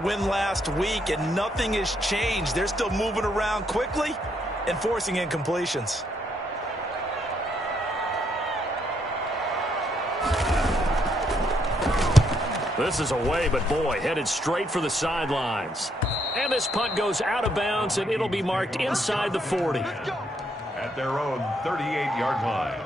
Win last week, and nothing has changed. They're still moving around quickly and forcing incompletions. This is away, but boy, headed straight for the sidelines. And this punt goes out of bounds, and it'll be marked inside the 40. At their own 38-yard line.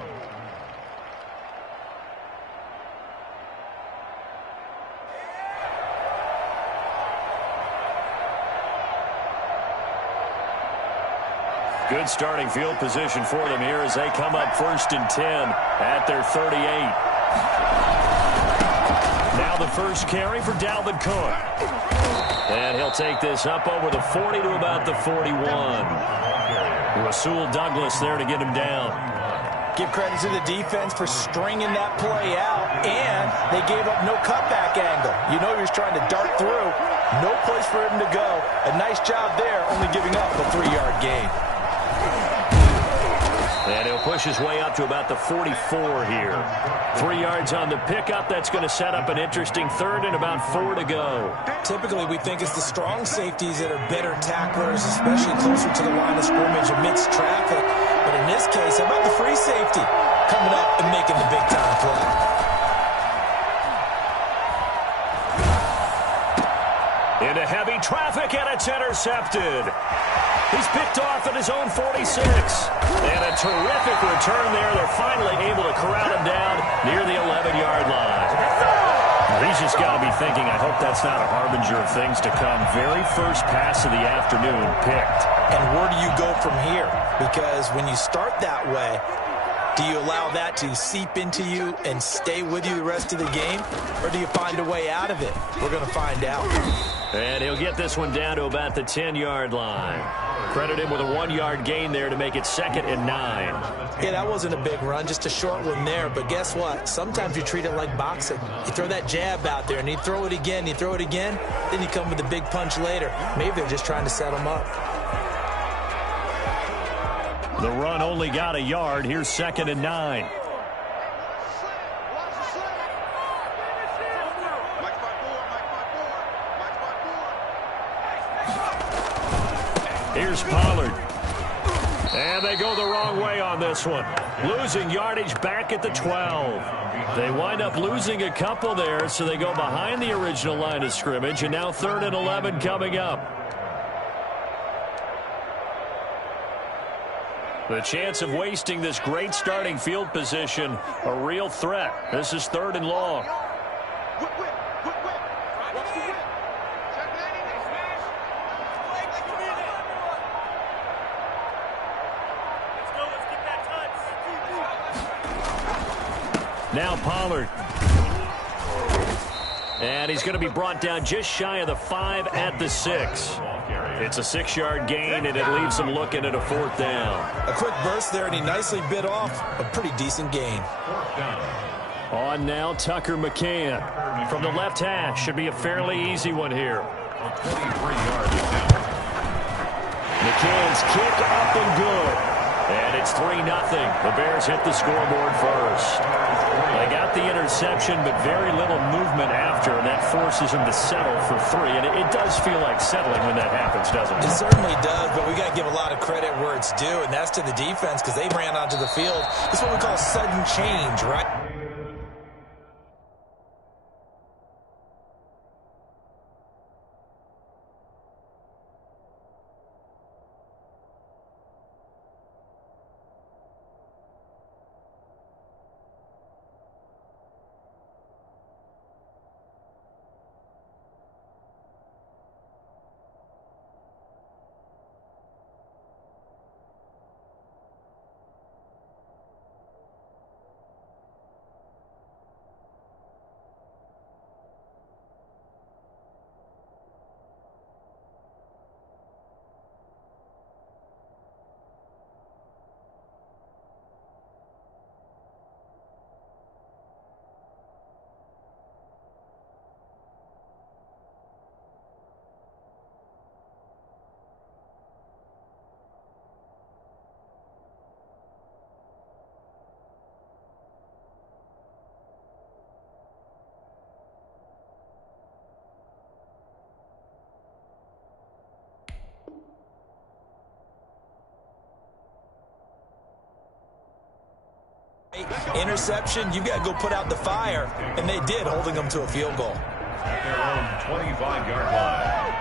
Good starting field position for them here as they come up 1st and 10 at their 38. Now the first carry for Dalvin Cook. And he'll take this up over the 40 to about the 41. Rasul Douglas there to get him down. Give credit to the defense for stringing that play out, and they gave up no cutback angle. You know he was trying to dart through. No place for him to go. A nice job there, only giving up a 3-yard gain. And he'll push his way up to about the 44 here. 3 yards on the pickup. That's going to set up an interesting 3rd and about 4 to go. Typically, we think it's the strong safeties that are better tacklers, especially closer to the line of scrimmage amidst traffic. But in this case, how about the free safety coming up and making the big-time play? Into heavy traffic, and it's intercepted. He's picked off at his own 46. And a terrific return there. They're finally able to corral him down near the 11-yard line. He's just got to be thinking, I hope that's not a harbinger of things to come. Very first pass of the afternoon picked. And where do you go from here? Because when you start that way, do you allow that to seep into you and stay with you the rest of the game? Or do you find a way out of it? We're going to find out. And he'll get this one down to about the 10-yard line. Credit him with a 1-yard gain there to make it 2nd and 9. Yeah, that wasn't a big run, just a short one there. But guess what? Sometimes you treat it like boxing. You throw that jab out there, and you throw it again, then you come with a big punch later. Maybe they're just trying to set him up. The run only got a yard. Here's 2nd and 9. Here's Pollard. And they go the wrong way on this one. Losing yardage back at the 12. They wind up losing a couple there, so they go behind the original line of scrimmage, and now 3rd and 11 coming up. The chance of wasting this great starting field position, a real threat. This is 3rd and long. Now Pollard. And he's going to be brought down just shy of the 5 at the 6. It's a 6-yard gain, and it leaves him looking at a 4th down. A quick burst there, and he nicely bit off a pretty decent gain. On now, Tucker McCann. From the left hash, should be a fairly easy one here. McCann's kick up and good. And it's 3-0. The Bears hit the scoreboard first. They got the interception, but very little movement after, and that forces them to settle for 3. And it does feel like settling when that happens, doesn't it? It certainly does, but we got to give a lot of credit where it's due, and that's to the defense because they ran onto the field. It's what we call sudden change, right? Interception, you've got to go put out the fire, and they did, holding them to a field goal. At their own 25-yard line.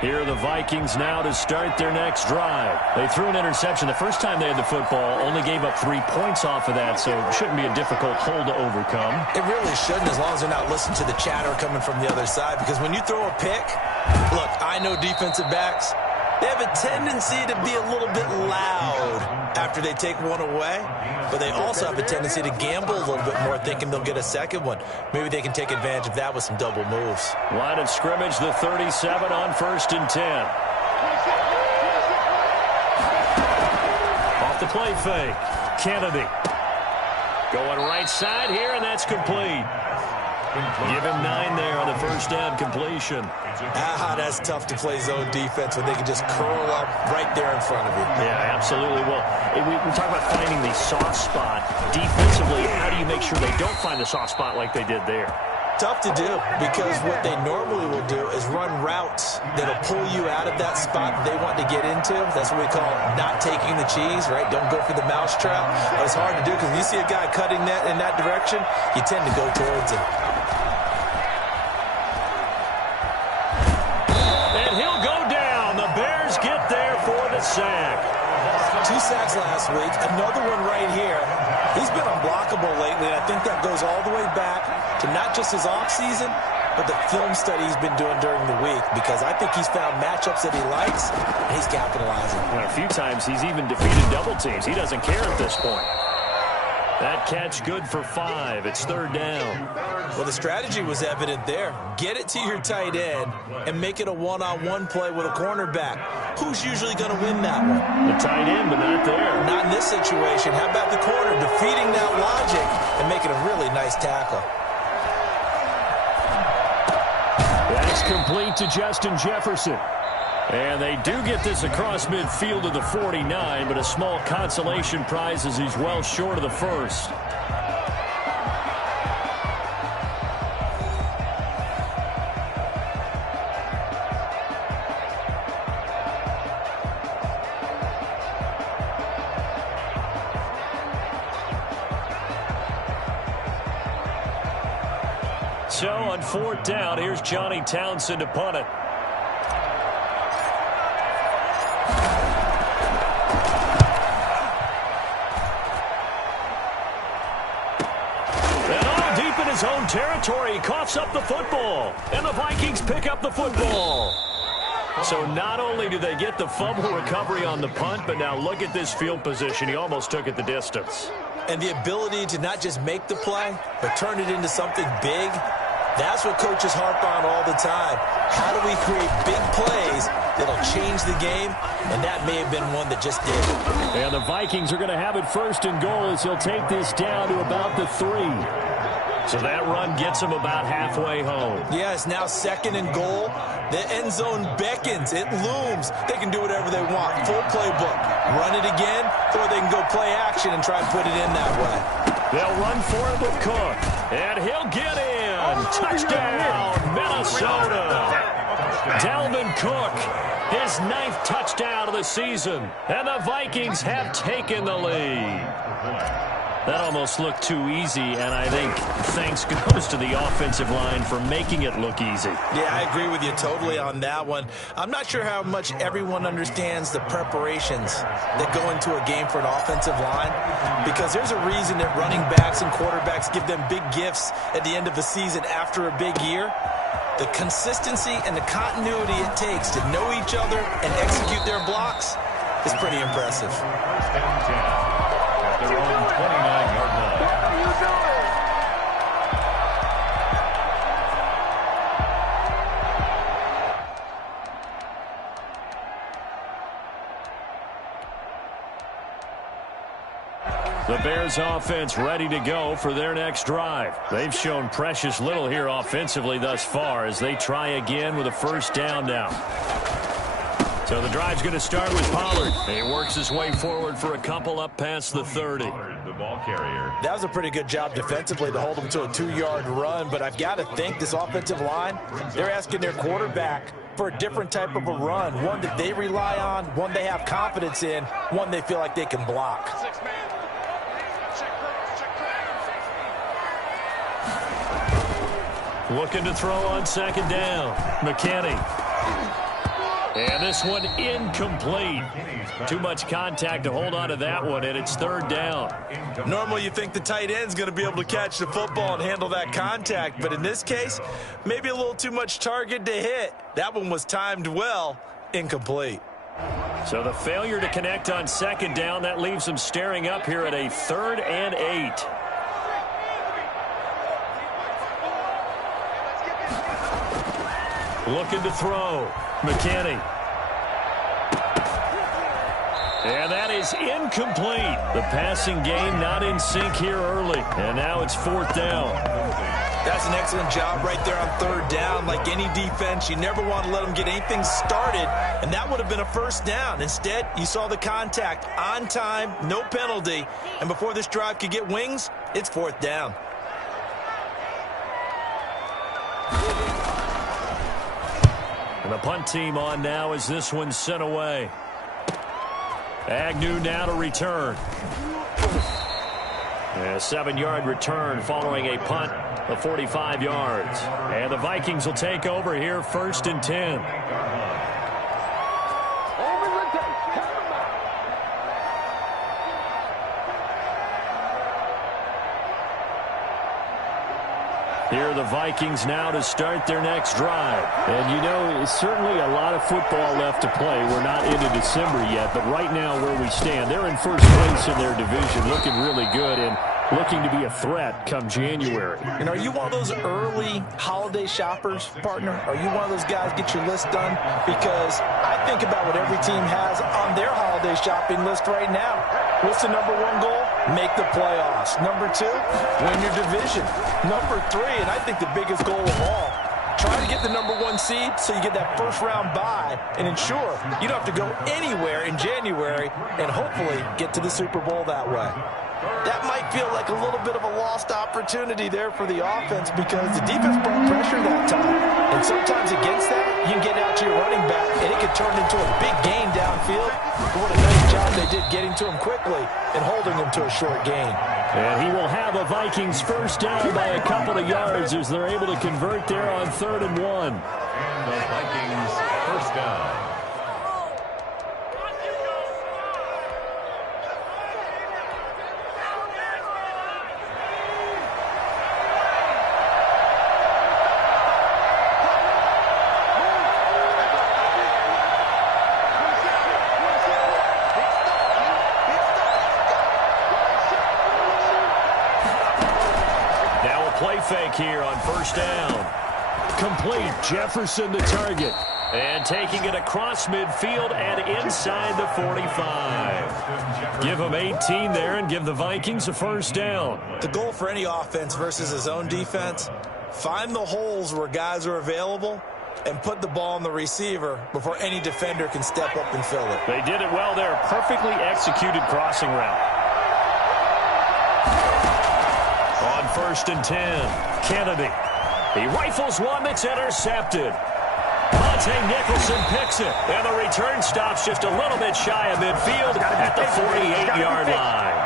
Here are the Vikings now to start their next drive. They threw an interception the first time they had the football, only gave up 3 points off of that, so it shouldn't be a difficult hole to overcome. It really shouldn't, as long as they're not listening to the chatter coming from the other side, because when you throw a pick, look, I know defensive backs, they have a tendency to be a little bit loud after they take one away, but they also have a tendency to gamble a little bit more, thinking they'll get a second one. Maybe they can take advantage of that with some double moves. Line of scrimmage, the 37 on 1st and 10. Off the play fake, Kennedy. Going right side here, and that's complete. Give him 9 there on the first down completion. That's tough to play zone defense when they can just curl up right there in front of you. Yeah, absolutely. Well, we talk about finding the soft spot. Defensively, how do you make sure they don't find the soft spot like they did there? Tough to do, because what they normally will do is run routes that'll pull you out of that spot they want to get into. That's what we call not taking the cheese, right? Don't go for the mousetrap. But it's hard to do, because when you see a guy cutting that in that direction, you tend to go towards him. And he'll go down. The Bears get there for the sack. 2 sacks last week, another one right here. He's been unblockable lately, and I think that goes all the way back to not just his offseason, but the film study he's been doing during the week, because I think he's found matchups that he likes, and he's capitalizing. Well, a few times he's even defeated double teams. He doesn't care at this point. That catch good for 5. It's 3rd down. Well, the strategy was evident there. Get it to your tight end and make it a one-on-one play with a cornerback. Who's usually going to win that one? The tight end, but not there. Not in this situation. How about the corner defeating that logic and making a really nice tackle? That's complete to Justin Jefferson. And they do get this across midfield to the 49, but a small consolation prize as he's well short of the first. So on 4th down, here's Johnny Townsend to punt it. His own territory, he coughs up the football, and the Vikings pick up the football. So not only do they get the fumble recovery on the punt, but now look at this field position. He almost took it the distance. And the ability to not just make the play, but turn it into something big, that's what coaches harp on all the time. How do we create big plays that'll change the game? And that may have been one that just did. And the Vikings are going to have it 1st and goal as he'll take this down to about the 3. So that run gets him about halfway home. Yeah, it's now 2nd and goal. The end zone beckons. It looms. They can do whatever they want. Full playbook. Run it again, or they can go play action and try and put it in that way. They'll run for it with Cook. And he'll get in. Touchdown, Minnesota. Dalvin Cook, his 9th touchdown of the season. And the Vikings have taken the lead. That almost looked too easy, and I think thanks goes to the offensive line for making it look easy. Yeah, I agree with you totally on that one. I'm not sure how much everyone understands the preparations that go into a game for an offensive line, because there's a reason that running backs and quarterbacks give them big gifts at the end of the season after a big year. The consistency and the continuity it takes to know each other and execute their blocks is pretty impressive. Their own 29-yard line. The Bears offense ready to go for their next drive. They've shown precious little here offensively thus far as they try again with a 1st down now. So the drive's going to start with Pollard. He works his way forward for a couple up past the 30. The ball carrier. That was a pretty good job defensively to hold him to a 2-yard run, but I've got to think this offensive line, they're asking their quarterback for a different type of a run, one that they rely on, one they have confidence in, one they feel like they can block. Looking to throw on second down. McKinney. And this one incomplete. Too much contact to hold on to that one, and it's third down. Normally you think the tight end's going to be able to catch the football and handle that contact, but in this case, maybe a little too much target to hit. That one was timed well, incomplete. So the failure to connect on second down, that leaves them staring up here at a 3rd and 8. Looking to throw. McKinney. And that is incomplete. The passing game not in sync here early. And now it's 4th down. That's an excellent job right there on 3rd down. Like any defense, you never want to let them get anything started, and that would have been a 1st down. Instead, you saw the contact on time, no penalty, and before this drive could get wings, it's 4th down. And the punt team on now as this one's sent away. Agnew now to return. A 7-yard return following a punt of 45 yards. And the Vikings will take over here 1st and 10. Here are the Vikings now to start their next drive. And, you know, certainly a lot of football left to play. We're not into December yet, but right now where we stand, they're in first place in their division, looking really good and looking to be a threat come January. And are you one of those early holiday shoppers, partner? Are you one of those guys get your list done? Because I think about what every team has on their holiday shopping list right now. What's the number 1 goal? Make the playoffs. Number 2, win your division. Number 3, and I think the biggest goal of all, try to get the number 1 seed so you get that first-round bye and ensure you don't have to go anywhere in January and hopefully get to the Super Bowl that way. That might feel like a little bit of a lost opportunity there for the offense because the defense brought pressure that time. And sometimes against that, you can get out to your running back, and it could turn into a big gain downfield. But what a nice job they did getting to him quickly and holding him to a short gain. And he will have a Vikings first down by a couple of yards as they're able to convert there on 3rd and 1. And the Vikings first down. Fake here on first down. Complete. Jefferson the target. And taking it across midfield and inside the 45. Give him 18 there and give the Vikings a first down. The goal for any offense versus his own defense, find the holes where guys are available and put the ball on the receiver before any defender can step up and fill it. They did it well there. Perfectly executed crossing route. On 1st and 10, Kennedy. He rifles one that's intercepted. Monte Nicholson picks it, and the return stops just a little bit shy of midfield at the 48-yard line.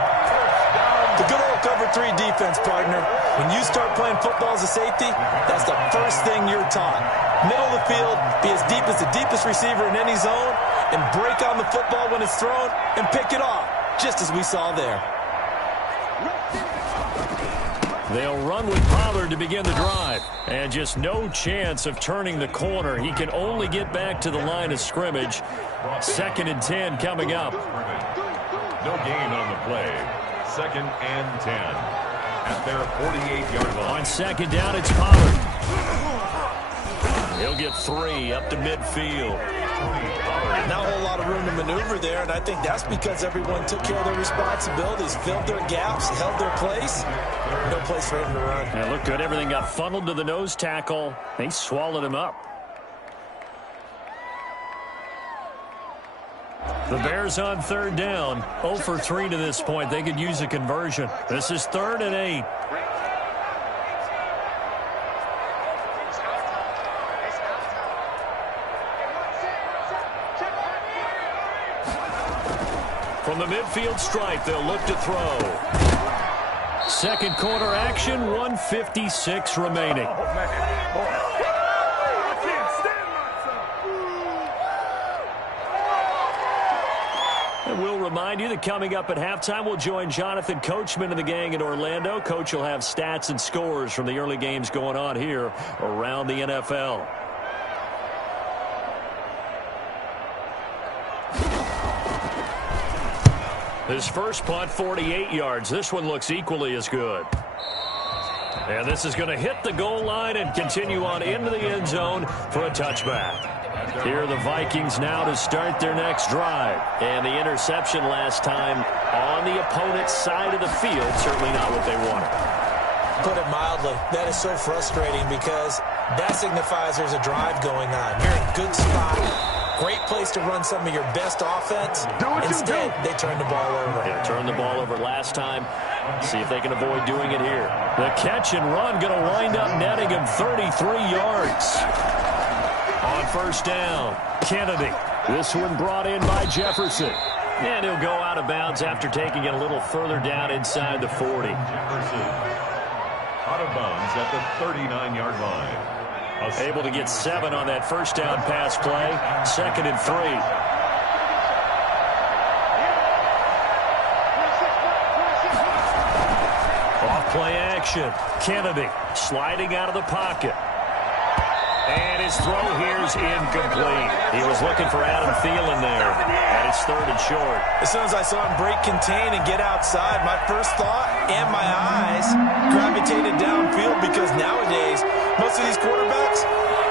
The good old cover 3 defense, partner. When you start playing football as a safety, that's the first thing you're taught. Middle of the field, be as deep as the deepest receiver in any zone, and break on the football when it's thrown and pick it off, just as we saw there. They'll run with Pollard to begin the drive. And just no chance of turning the corner. He can only get back to the line of scrimmage. 2nd and 10 coming up. No gain on the play. 2nd and 10. At their 48-yard line. On second down, it's Pollard. He'll get 3 up to midfield. Not a whole lot of room to maneuver there, and I think that's because everyone took care of their responsibilities, filled their gaps, held their place. No place for him to run. Yeah, looked good. Everything got funneled to the nose tackle. They swallowed him up. The Bears on third down, 0 for 3 to this point. They could use a conversion. This is 3rd and 8. From the midfield stripe, they'll look to throw. Second quarter action, 1:56 remaining. And we'll remind you that coming up at halftime, we'll join Jonathan Coachman and the gang in Orlando. Coach will have stats and scores from the early games going on here around the NFL. His first punt, 48 yards. This one looks equally as good. And this is going to hit the goal line and continue on into the end zone for a touchback. Here are the Vikings now to start their next drive. And the interception last time on the opponent's side of the field, certainly not what they wanted. Put it mildly, that is so frustrating because that signifies there's a drive going on. You're in a good spot. Great place to run some of your best offense. Instead, they turn the ball over. Yeah, turned the ball over last time. See if they can avoid doing it here. The catch and run going to wind up netting him 33 yards. On first down, Kennedy. This one brought in by Jefferson. And he'll go out of bounds after taking it a little further down inside the 40. Jefferson out of bounds at the 39-yard line. Able to get 7 on that first down pass play. 2nd and 3. Off play action. Kennedy sliding out of the pocket. And his throw here is incomplete. He was looking for Adam Thielen there. And it's 3rd and short. As soon as I saw him break contain and get outside, my first thought and my eyes gravitated downfield because nowadays, most of these quarterbacks,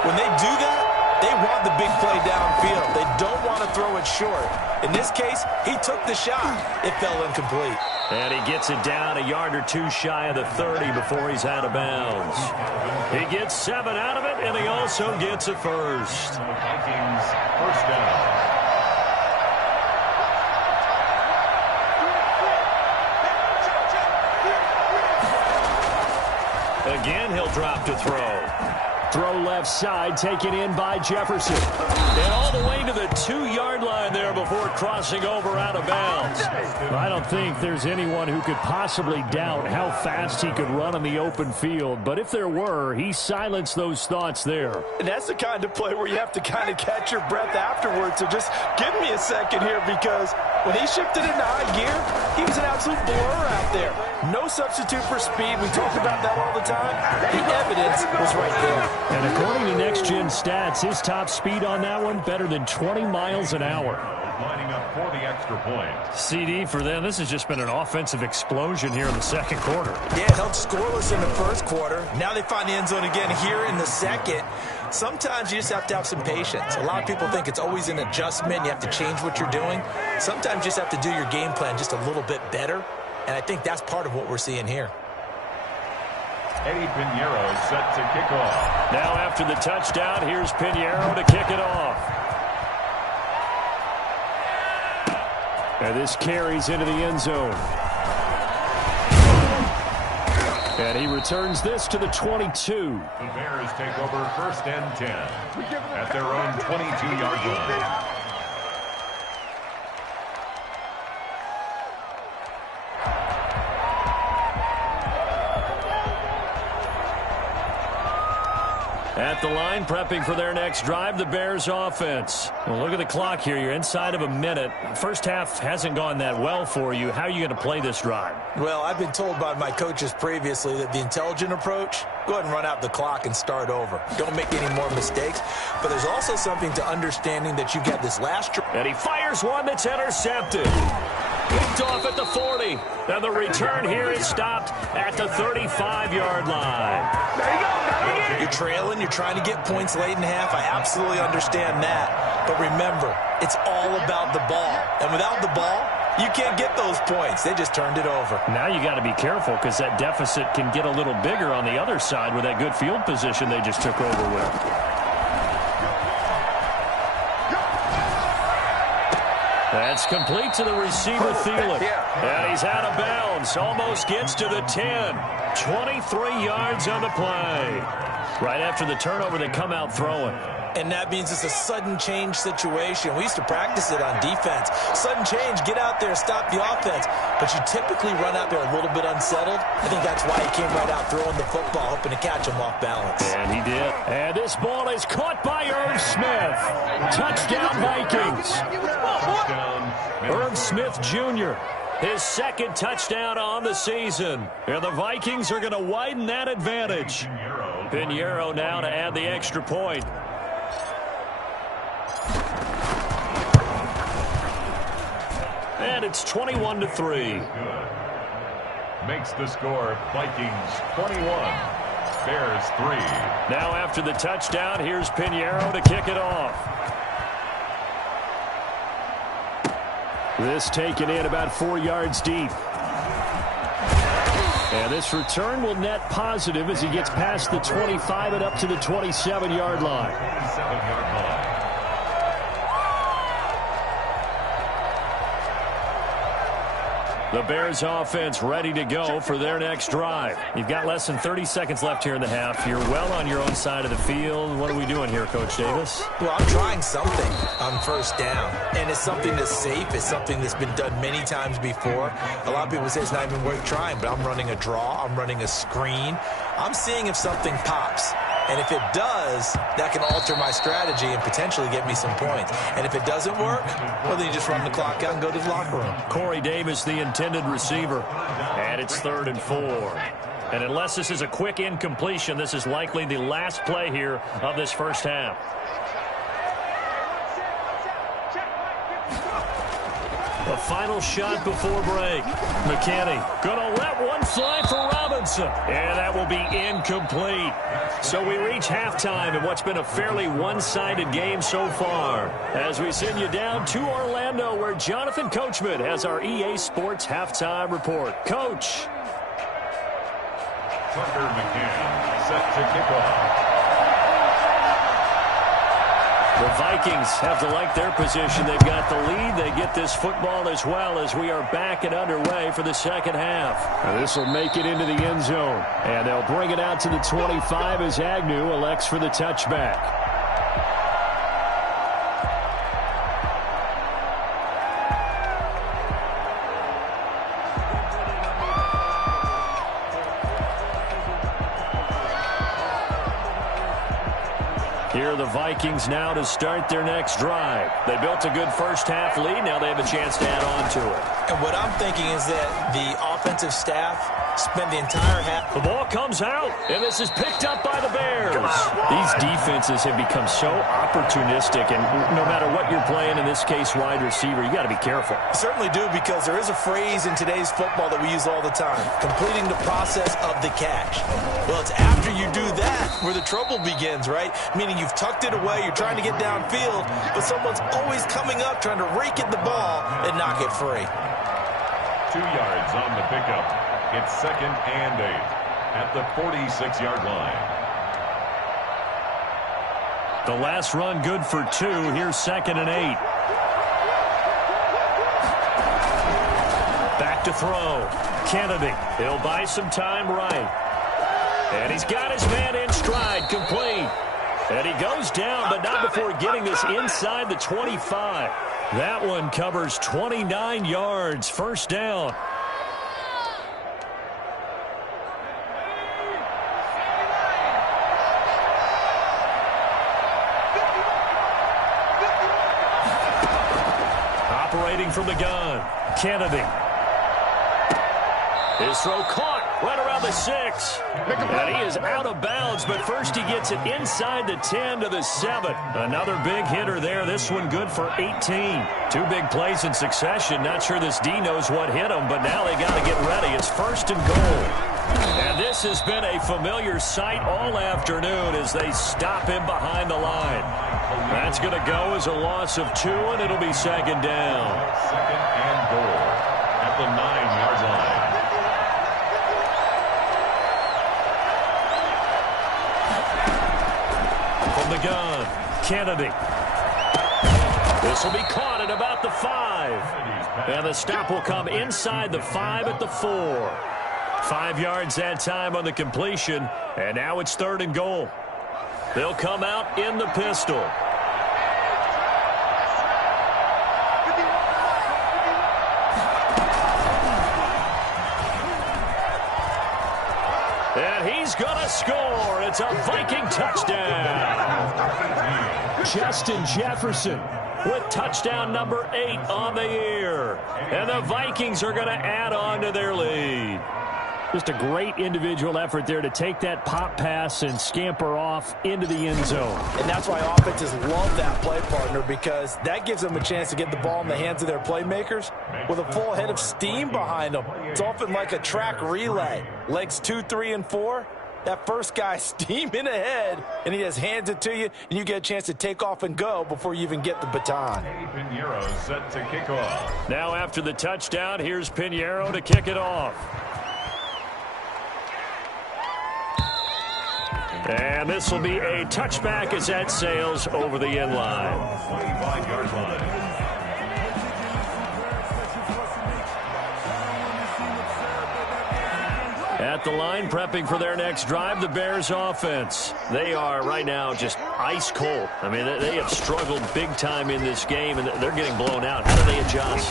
when they do that, they want the big play downfield. They don't want to throw it short. In this case, he took the shot. It fell incomplete. And he gets it down a yard or 2 shy of the 30 before he's out of bounds. He gets 7 out of it, and he also gets a first. Vikings first down. Again, he'll drop to throw. Throw left side, taken in by Jefferson. And all the way to the 2-yard line there before crossing over out of bounds. I don't think there's anyone who could possibly doubt how fast he could run on the open field. But if there were, he silenced those thoughts there. And that's the kind of play where you have to kind of catch your breath afterwards. So just give me a second here because when he shifted into high gear, he was an absolute blur out there. No substitute for speed. We talk about that all the time. The evidence was right there. And according to Next Gen Stats, his top speed on that one, better than 20 miles an hour. Lining up for the extra point. CD for them. This has just been an offensive explosion here in the second quarter. Yeah, held scoreless in the first quarter. Now they find the end zone again here in the second. Sometimes you just have to have some patience. A lot of people think it's always an adjustment. You have to change what you're doing. Sometimes you just have to do your game plan just a little bit better. And I think that's part of what we're seeing here. Eddie Pinheiro set to kick off. Now after the touchdown, here's Pinheiro to kick it off. And this carries into the end zone. And he returns this to the 22. The Bears take over 1st and 10 at their own 22-yard line. At the line, prepping for their next drive, the Bears offense. Well, look at the clock here. You're inside of a minute. First half hasn't gone that well for you. How are you going to play this drive? Well, I've been told by my coaches previously that the intelligent approach, go ahead and run out the clock and start over. Don't make any more mistakes. But there's also something to understanding that you got this last drive. And he fires one that's intercepted. Picked off at the 40. And the return here is stopped at the 35-yard line. There you go. You're trailing. You're trying to get points late in half. I absolutely understand that. But remember, it's all about the ball. And without the ball, you can't get those points. They just turned it over. Now you got to be careful because that deficit can get a little bigger on the other side with that good field position they just took over with. That's complete to the receiver, Thielen. And he's out of bounds. Almost gets to the 10. 23 yards on the play. Right after the turnover, they come out throwing. And that means it's a sudden change situation. We used to practice it on defense. Sudden change, get out there, stop the offense. But you typically run out there a little bit unsettled. I think that's why he came right out throwing the football, hoping to catch him off balance. And he did. And this ball is caught by Irv Smith. Touchdown, Vikings. Irv Smith Jr., his second touchdown on the season. And the Vikings are going to widen that advantage. Pinheiro now to add the extra point. And it's 21-3. Makes the score Vikings 21, Bears 3. Now after the touchdown, here's Pinheiro to kick it off. This taken in about 4 yards deep. And this return will net positive as he gets past the 25 and up to the 27-yard line. 27-yard line. The Bears offense ready to go for their next drive. You've got less than 30 seconds left here in the half. You're well on your own side of the field. What are we doing here, Coach Davis? Well, I'm trying something on first down. And it's something that's safe. It's something that's been done many times before. A lot of people say it's not even worth trying, but I'm running a draw. I'm running a screen. I'm seeing if something pops. And if it does, that can alter my strategy and potentially get me some points. And if it doesn't work, well, then you just run the clock out and go to the locker room. Corey Davis, the intended receiver. And it's 3rd and 4. And unless this is a quick incompletion, this is likely the last play here of this first half. A final shot before break. McKinney gonna let one fly for Robinson. And that will be incomplete. So we reach halftime in what's been a fairly one-sided game so far. As we send you down to Orlando, where Jonathan Coachman has our EA Sports halftime report. Coach. Tucker McCann set to kick off. The Vikings have to like their position. They've got the lead. They get this football as well as we are back and underway for the second half. This will make it into the end zone. And they'll bring it out to the 25 as Agnew elects for the touchback. Here are the Vikings now to start their next drive. They built a good first half lead. Now they have a chance to add on to it. And what I'm thinking is that the offensive staff spend the entire half. The ball comes out, and this is picked up by the Bears. These defenses have become so opportunistic, and no matter what you're playing, in this case wide receiver, you got to be careful. Certainly do, because there is a phrase in today's football that we use all the time, completing the process of the catch. Well, it's after you do that where the trouble begins, right? Meaning you've tucked it away, you're trying to get downfield, but someone's always coming up trying to rake at the ball and knock it free. 2 yards on the pickup. It's 2nd and 8 at the 46-yard line. The last run good for 2. Here's 2nd and 8. Back to throw. Kennedy. He'll buy some time right. And he's got his man in stride, complete. And he goes down, but not before getting this inside the 25. That one covers 29 yards. First down. Operating from the gun. Kennedy. His throw caught right around the 6. And he is out of bounds, but first he gets it inside the 10 to the 7. Another big hitter there. This one good for 18. 2 big plays in succession. Not sure this D knows what hit him, but now they got to get ready. It's 1st and goal. And this has been a familiar sight all afternoon as they stop him behind the line. That's going to go as a loss of 2, and it'll be 2nd down. 2nd and goal at the 9-yard line. From the gun, Kennedy. This will be caught at about the 5. And the stop will come inside the 5 at the 4. 5 yards that time on the completion, and now it's 3rd and goal. They'll come out in the pistol. And he's going to score. It's a Viking touchdown. Justin Jefferson with touchdown number 8 on the year. And the Vikings are going to add on to their lead. Just a great individual effort there to take that pop pass and scamper off into the end zone. And that's why offenses love that play, partner, because that gives them a chance to get the ball in the hands of their playmakers with a full head of steam behind them. It's often like a track relay. Legs 2, 3, and 4. That first guy steaming ahead, and he just hands it to you, and you get a chance to take off and go before you even get the baton. Pinheiro set to kick off. Now after the touchdown, here's Pinheiro to kick it off. And this will be a touchback as that sails over the end line. 25-yard line. At the line, prepping for their next drive, the Bears offense. They are right now just ice cold. I mean, they have struggled big time in this game, and they're getting blown out. How do they adjust?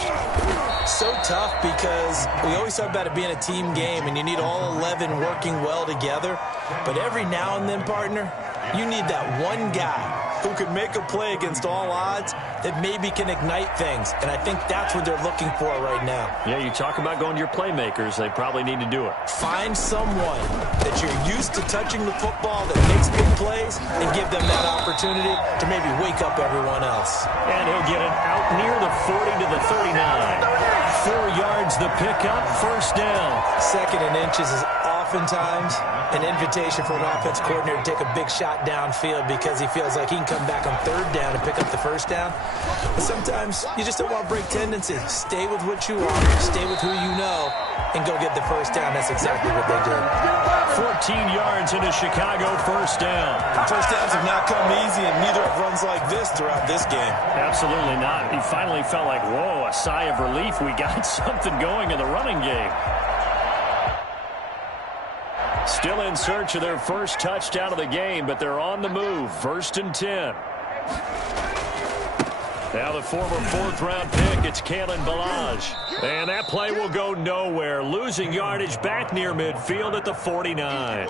So tough because we always talk about it being a team game, and you need all 11 working well together. But every now and then, partner, you need that one guy who can make a play against all odds that maybe can ignite things. And I think that's what they're looking for right now. Yeah, you talk about going to your playmakers. They probably need to do it. Find someone that you're used to touching the football that makes big plays and give them that opportunity to maybe wake up everyone else. And he'll get it out near the 40 to the 39. 4 yards the pickup, first down. 2nd and inches is oftentimes an invitation for an offense coordinator to take a big shot downfield because he feels like he can come back on 3rd down and pick up the first down. But sometimes you just don't want to break tendencies. Stay with what you are, stay with who you know, and go get the first down. That's exactly what they did. 14 yards into Chicago, first down. First downs have not come easy, and neither have runs like this throughout this game. Absolutely not. He finally felt like, whoa, a sigh of relief. We got something going in the running game. Still in search of their first touchdown of the game, but they're on the move. 1st and 10. Now the former 4th-round pick, it's Kalen Ballage. And that play will go nowhere. Losing yardage back near midfield at the 49.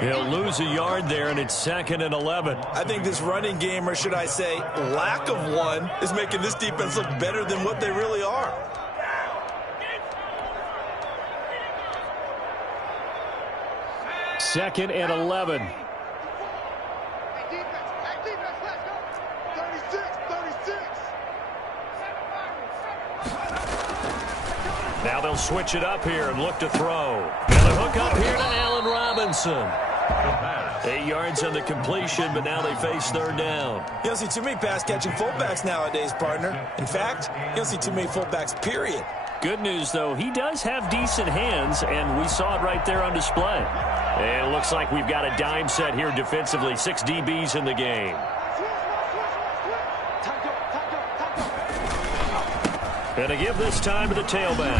He'll lose a yard there, and it's 2nd and 11. I think this running game, or should I say lack of one, is making this defense look better than what they really are. Second and 11. Now they'll switch it up here and look to throw. And a hook up here to Allen Robinson. 8 yards on the completion, but now they face 3rd down. You don't see too many pass-catching fullbacks nowadays, partner. In fact, you don't see too many fullbacks, period. Good news, though, he does have decent hands, and we saw it right there on display. And it looks like we've got a dime set here defensively. 6 DBs in the game. And to give this time to the tailback.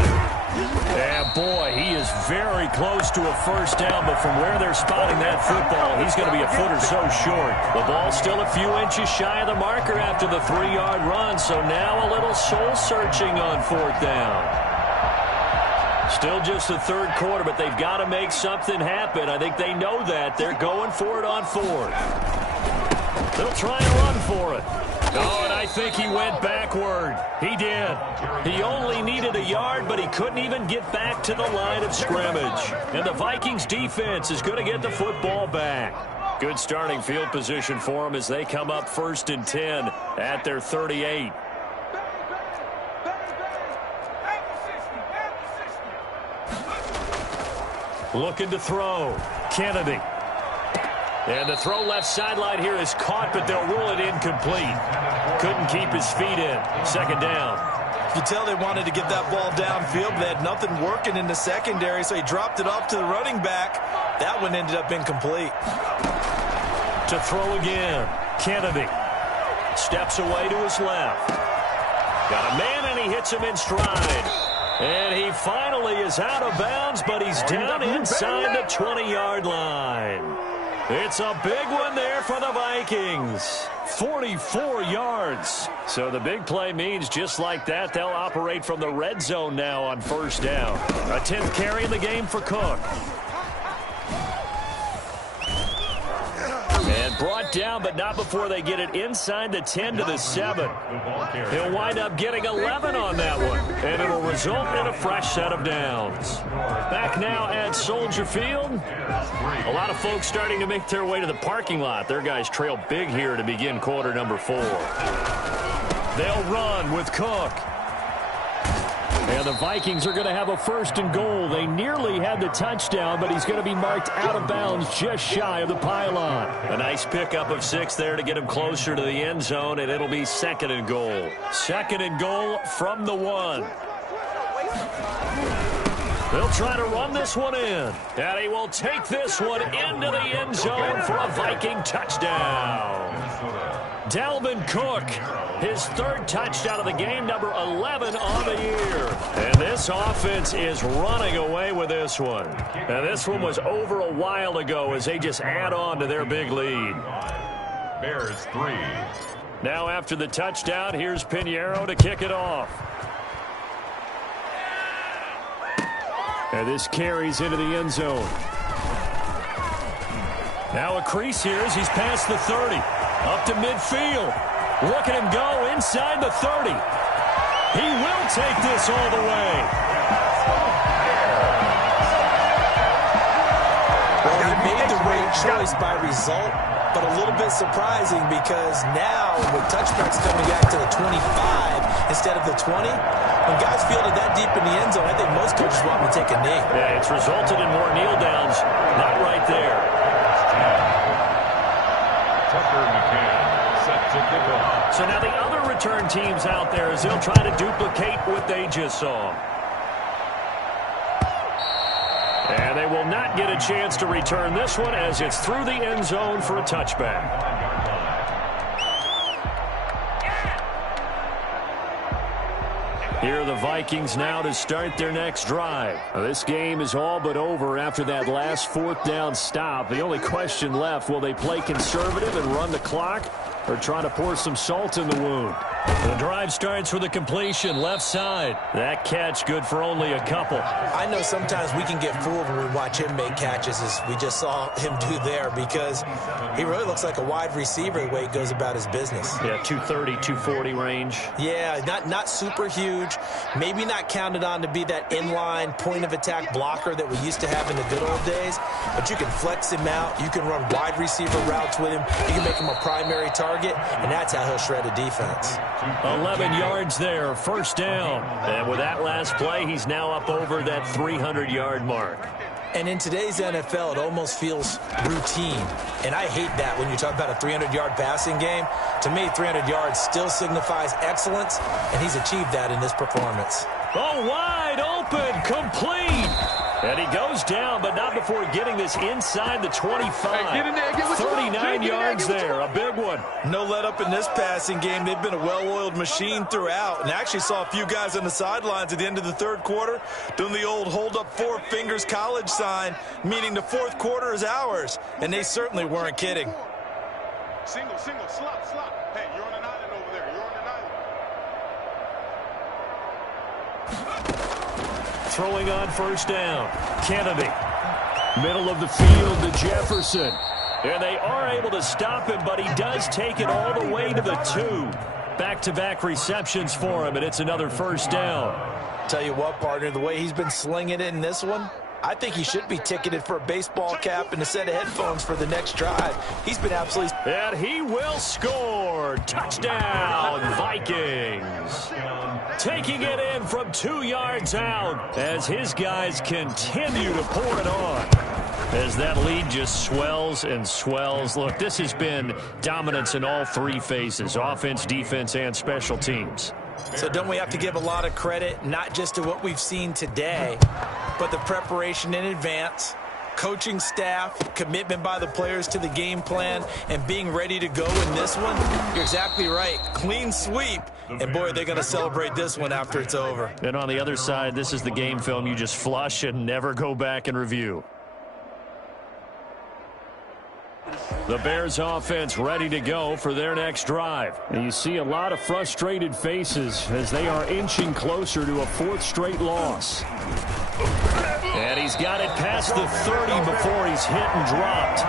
And, boy, he is very close to a first down, but from where they're spotting that football, he's going to be a foot or so short. The ball's still a few inches shy of the marker after the 3-yard run, so now a little soul-searching on 4th down. Still just the 3rd quarter, but they've got to make something happen. I think they know that. They're going for it on 4th. They'll try and run for it. Oh, and I think he went backward. He did. He only needed a yard, but he couldn't even get back to the line of scrimmage. And the Vikings defense is going to get the football back. Good starting field position for them as they come up 1st and 10 at their 38. Looking to throw. Kennedy. And the throw left sideline here is caught, but they'll rule it incomplete. Couldn't keep his feet in. 2nd down. You tell they wanted to get that ball downfield. They had nothing working in the secondary, so he dropped it off to the running back. That one ended up incomplete. To throw again. Kennedy steps away to his left. Got a man, and he hits him in stride. And he finally is out of bounds, but he's down inside the 20-yard line. It's a big one there for the Vikings. 44 yards. So the big play means just like that, they'll operate from the red zone now on first down. A 10th carry in the game for Cook. And brought down, but not before they get it inside the 10 to the 7. He'll wind up getting 11 on that one, and it'll result in a fresh set of downs. Back now at Soldier Field. A lot of folks starting to make their way to the parking lot. Their guys trail big here to begin quarter number 4. They'll run with Cook. And the Vikings are going to have a 1st and goal. They nearly had the touchdown, but he's going to be marked out of bounds just shy of the pylon. A nice pickup of 6 there to get him closer to the end zone, and it'll be 2nd and goal. 2nd and goal from the 1. They'll try to run this one in. And he will take this one into the end zone for a Viking touchdown. Dalvin Cook, his 3rd touchdown of the game, number 11 on the year. And this offense is running away with this one. And this one was over a while ago as they just add on to their big lead. Bears 3. Now after the touchdown, here's Pinheiro to kick it off. And this carries into the end zone. Now a crease here as he's past the 30. Up to midfield. Look at him go inside the 30. He will take this all the way. Well, he made the right choice by result, but a little bit surprising because now with touchbacks coming back to the 25 instead of the 20, when guys fielded that deep in the end zone, I think most coaches want to take a knee. Yeah, it's resulted in more kneel downs. Not right there. So now the other return teams out there as they'll try to duplicate what they just saw. And they will not get a chance to return this one as it's through the end zone for a touchback. Here are the Vikings now to start their next drive. Now, this game is all but over after that last 4th down stop. The only question left, will they play conservative and run the clock or try to pour some salt in the wound? The drive starts with a completion left side. That catch good for only a couple. I know sometimes we can get fooled when we watch him make catches as we just saw him do there because he really looks like a wide receiver the way he goes about his business. Yeah, 230, 240 range. Yeah, not super huge. Maybe not counted on to be that inline point of attack blocker that we used to have in the good old days, but you can flex him out. You can run wide receiver routes with him. You can make him a primary target, and that's how he'll shred a defense. 11 yards there, 1st down. And with that last play, he's now up over that 300-yard mark. And in today's NFL, it almost feels routine. And I hate that when you talk about a 300-yard passing game. To me, 300 yards still signifies excellence, and he's achieved that in this performance. Oh, wide open, complete. And he goes down, but not before getting this inside the 25. Hey, get in there, get 39 yards there, a big one. No let up in this passing game. They've been a well-oiled machine throughout. And I actually saw a few guys on the sidelines at the end of the 3rd quarter doing the old hold up 4 fingers college sign, meaning the 4th quarter is ours. And they certainly weren't kidding. Single, slop. Hey, you're on an island over there. You're on an island. Throwing on 1st down. Kennedy. Middle of the field to Jefferson. And they are able to stop him, but he does take it all the way to the 2. Back-to-back receptions for him, and it's another 1st down. Tell you what, partner, the way he's been slinging it in this one, I think he should be ticketed for a baseball cap and a set of headphones for the next drive. He's been absolutely... And he will score. Touchdown, Vikings. Taking it in from 2 yards out as his guys continue to pour it on. As that lead just swells and swells. Look, this has been dominance in all 3 phases, offense, defense, and special teams. So don't we have to give a lot of credit, not just to what we've seen today, but the preparation in advance, coaching staff, commitment by the players to the game plan, and being ready to go in this one, you're exactly right. Clean sweep. And, boy, they're going to celebrate this one after it's over. And on the other side, this is the game film you just flush and never go back and review. The Bears offense ready to go for their next drive. And you see a lot of frustrated faces as they are inching closer to a fourth straight loss. And he's got it past the 30 before he's hit and dropped.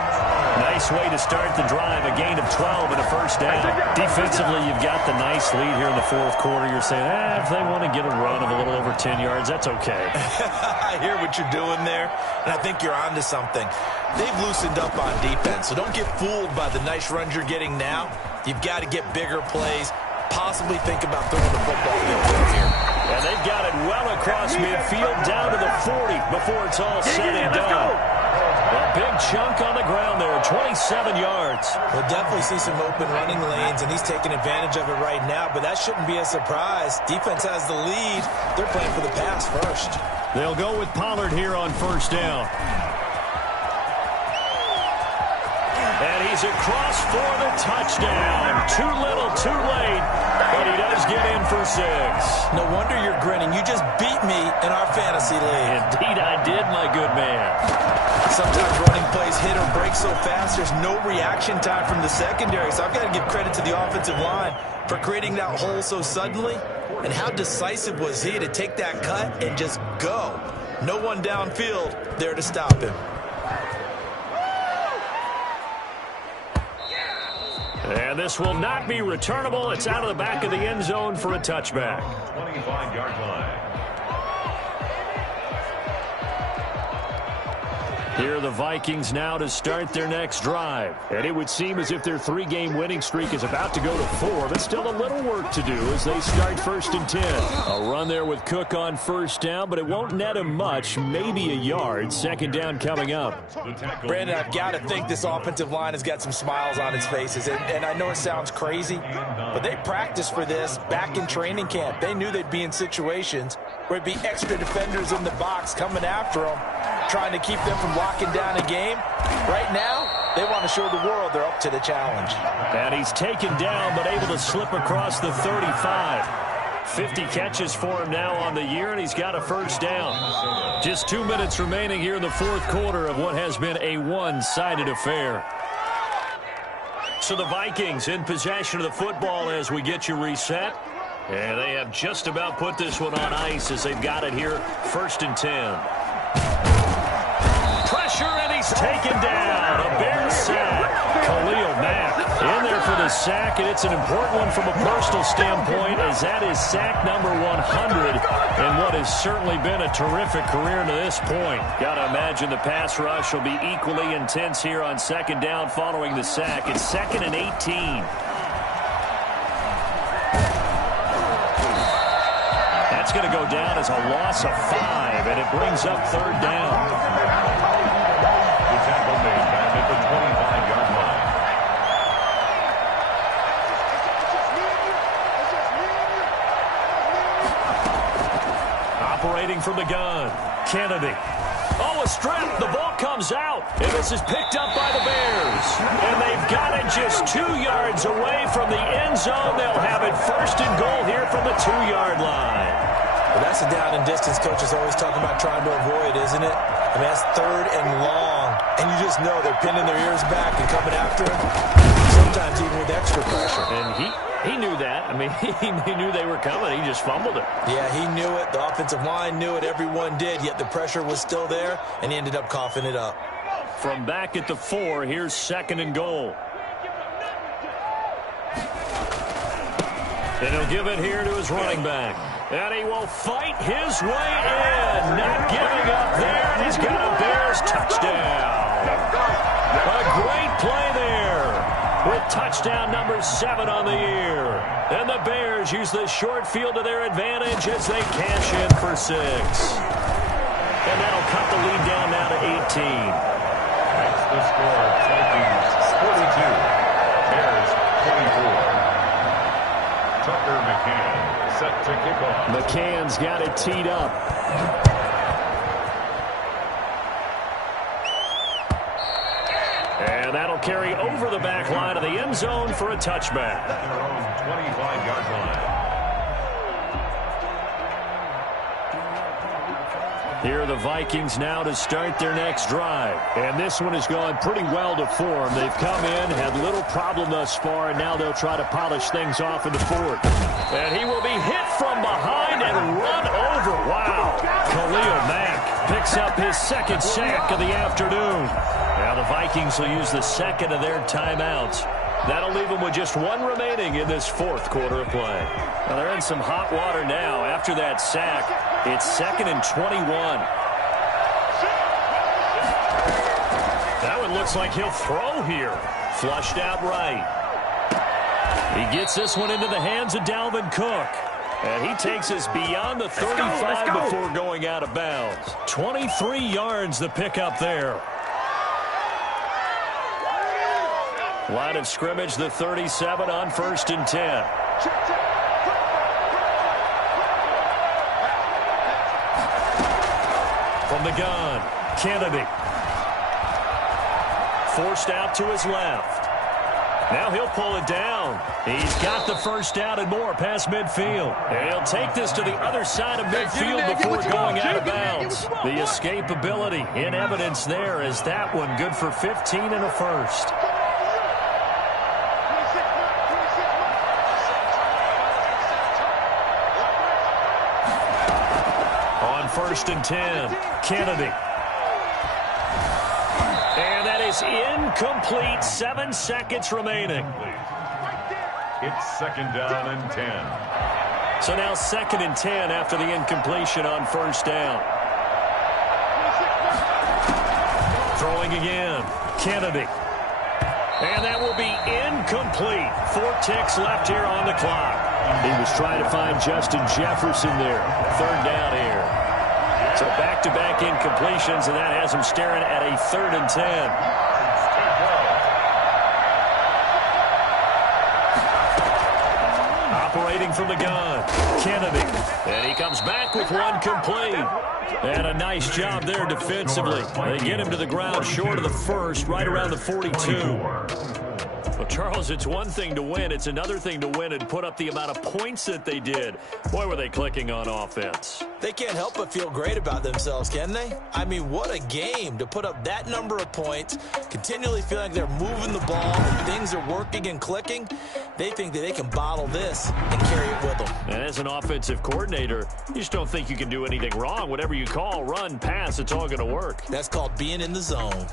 Nice way to start the drive, a gain of 12 and a first down. Defensively, you've got the nice lead here in the fourth quarter. You're saying, if they want to get a run of a little over 10 yards, that's okay. I hear what you're doing there, and I think you're onto something. They've loosened up on defense, so don't get fooled by the nice runs you're getting now. You've got to get bigger plays, possibly think about throwing the football midfield here. And they've got it well across midfield down to the 40 before it's all said and done. A big chunk on the ground there, 27 yards. We'll definitely see some open running lanes, and he's taking advantage of it right now, but that shouldn't be a surprise. Defense has the lead. They're playing for the pass first. They'll go with Pollard here on first down. And he's across for the touchdown. Too little, too late, but he does get in for 6. No wonder you're grinning. You just beat me in our fantasy league. Indeed I did, my good man. Sometimes running plays hit or break so fast, there's no reaction time from the secondary. So I've got to give credit to the offensive line for creating that hole so suddenly. And how decisive was he to take that cut and just go? No one downfield there to stop him. And this will not be returnable. It's out of the back of the end zone for a touchback. 25-yard line. Here are the Vikings now to start their next drive. And it would seem as if their 3-game winning streak is about to go to 4, but still a little work to do as they start first and 10. A run there with Cook on first down, but it won't net him much, maybe a yard. Second down coming up. Brandon, I've got to think this offensive line has got some smiles on its faces. And I know it sounds crazy, but they practiced for this back in training camp. They knew they'd be in situations where it'd be extra defenders in the box coming after them, trying to keep them from locking down a game. Right now, they want to show the world they're up to the challenge. And he's taken down, but able to slip across the 35. 50 catches for him now on the year, and he's got a first down. Just 2 minutes remaining here in the fourth quarter of what has been a one-sided affair. So the Vikings in possession of the football as we get you reset. And they have just about put this one on ice as they've got it here, first and 10. Pressure, and he's taken down. A Bears sack. Khalil Mack in there for the sack, and it's an important one from a personal standpoint as that is sack number 100 in what has certainly been a terrific career to this point. Got to imagine the pass rush will be equally intense here on second down following the sack. It's 2nd and 18. That's going to go down as a loss of 5, and it brings up third down. The tackle made back at the 25-yard line. Operating from the gun, Kennedy. Oh, a strip. The ball comes out, and this is picked up by the Bears. And they've got it just 2 yards away from the end zone. They'll have it first and goal here from the 2-yard line. Well, that's a down and distance coach is always talking about trying to avoid, isn't it? I mean, that's 3rd and long. And you just know they're pinning their ears back and coming after him, sometimes even with extra pressure. And he knew that. I mean, he knew they were coming. He just fumbled it. Yeah, he knew it. The offensive line knew it. Everyone did, yet the pressure was still there, and he ended up coughing it up. From back at the 4, here's 2nd and goal. And he'll give it here to his running back. And he will fight his way in. Not giving up there. And he's got a Bears touchdown. A great play there with touchdown number 7 on the year. And the Bears use the short field to their advantage as they cash in for 6. And that'll cut the lead down now to 18. That's the score. Vikings 42. Bears 24. Tucker McCann set to kick off. McCann's got it teed up. And that'll carry over the back line of the end zone for a touchback. Their own 25-yard line. Here are the Vikings now to start their next drive. And this one has gone pretty well to form. They've come in, had little problem thus far, and now they'll try to polish things off in the fourth. And he will be hit from behind and run over. Wow. Khalil Mack picks up his second sack of the afternoon. Now the Vikings will use the second of their timeouts. That'll leave them with just one remaining in this fourth quarter of play. Well, they're in some hot water now. After that sack, it's 2nd and 21. That one looks like he'll throw here. Flushed out right. He gets this one into the hands of Dalvin Cook. And he takes us beyond the 35 before going out of bounds. 23 yards to pick up there. Line of scrimmage, the 37 on 1st and 10. From the gun, Kennedy. Forced out to his left. Now he'll pull it down. He's got the first down and more past midfield. And he'll take this to the other side of midfield before going out of bounds. The escapability in evidence there is that one good for 15 and a first. On 1st and 10, Kennedy. And that is incomplete. 7 seconds remaining. It's 2nd down and 10. So now 2nd and 10 after the incompletion on 1st down. Throwing again, Kennedy. And that will be incomplete. 4 ticks left here on the clock. He was trying to find Justin Jefferson there. 3rd down here. So back-to-back incompletions, and that has him staring at a 3rd and 10. Operating from the gun, Kennedy. And he comes back with one complete. And a nice job there defensively. They get him to the ground short of the first, right around the 42. Well, Charles, it's one thing to win. It's another thing to win and put up the amount of points that they did. Boy, were they clicking on offense. They can't help but feel great about themselves, can they? I mean, what a game to put up that number of points, continually feeling like they're moving the ball, and things are working and clicking. They think that they can bottle this and carry it with them. And as an offensive coordinator, you just don't think you can do anything wrong. Whatever you call, run, pass, it's all going to work. That's called being in the zone.